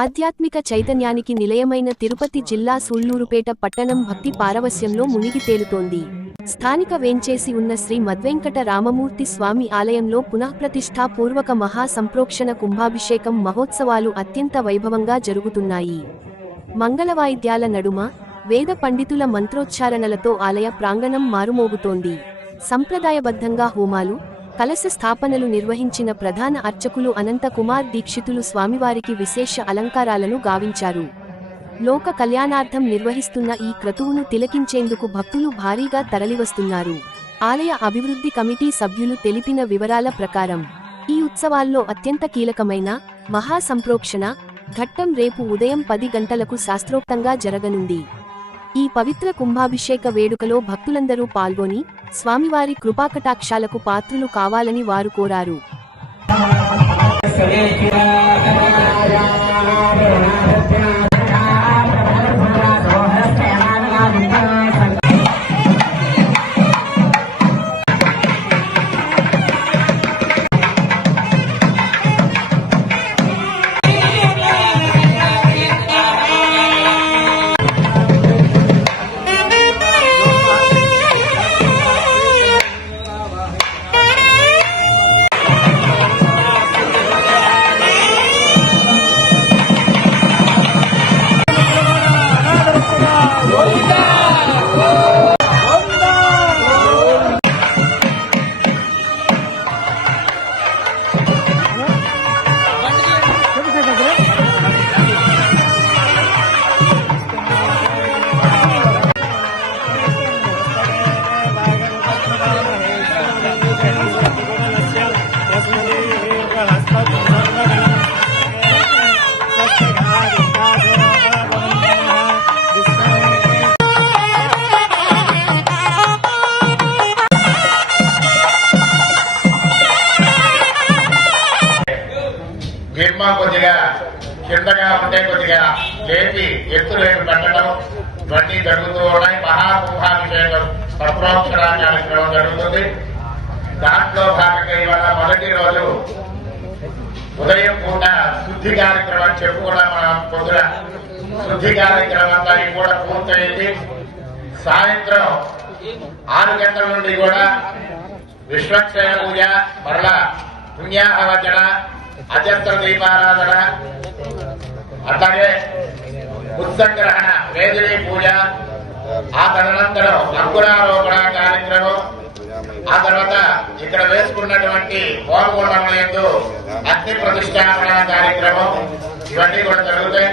ఆధ్యాత్మిక చైతన్యానికి నిలయమైన తిరుపతి జిల్లా సూళ్లూరుపేట పట్టణం భక్తి పారవస్యంలో మునిగి తేలుతోంది. స్థానిక వేంచేసి ఉన్న శ్రీ మద్వెంకట రామమూర్తి స్వామి ఆలయంలో పునఃప్రతిష్ఠాపూర్వక మహా సంప్రోక్షణ కుంభాభిషేకం మహోత్సవాలు అత్యంత వైభవంగా జరుగుతున్నాయి. మంగళవాయిద్యాల నడుమ వేద పండితుల మంత్రోచ్చారణలతో ఆలయ ప్రాంగణం మారుమోగుతోంది. సంప్రదాయబద్ధంగా హోమాలు, కలశ స్థాపనలు నిర్వహించిన ప్రధాన అర్చకులు అనంత కుమార్ దీక్షితులు స్వామివారికి విశేష అలంకారాలను గావించారు. లోక కళ్యాణార్థం నిర్వహిస్తున్న ఈ క్రతువును తిలకించేందుకు భక్తులు భారీగా తరలివస్తున్నారు. ఆలయ అభివృద్ధి కమిటీ సభ్యులు తెలిపిన వివరాల ప్రకారం ఈ ఉత్సవాల్లో అత్యంత కీలకమైన మహా సంప్రోక్షణ ఘట్టం రేపు ఉదయం 10 గంటలకు శాస్త్రోక్తంగా జరగనుంది. ఈ పవిత్ర కుంభాభిషేక వేడుకలో భక్తులందరూ పాల్గొని స్వామివారి కృపాకటాక్షాలకు పాత్రులు కావాలని వారు కోరారు. కొద్దిగా కిందగా ఉంటే కొద్దిగా లేపి ఎత్తులేపి పెట్టడం ఇవన్నీ జరుగుతూ ఉన్నాయి. మహాకుంభాభిషేకం సంప్రోక్షణ కార్యక్రమం జరుగుతుంది. దాంట్లో భాగంగా ఇవాళ మొదటి రోజు ఉదయం పూట శుద్ధి కార్యక్రమం చెప్పుకోవడం మనం పొద్దున శుద్ధి కార్యక్రమం అంతా కూడా పూర్తయింది. సాయంత్రం 6 గంటల నుండి కూడా విశ్వక్షేణ పూజ, మరలా పుణ్యాహవచన, అజంత్ర దీపారాధన, అట్లాగే ఉత్సంగ్రహణ వేదిని పూజ, ఆ తదనంతరం అంకురారోపణ కార్యక్రమం, ఆ తర్వాత ఇక్కడ వేసుకున్నటువంటి హోమగుండం యందు అగ్ని ప్రతిష్టాపన కార్యక్రమం ఇవన్నీ కూడా జరుగుతాయి.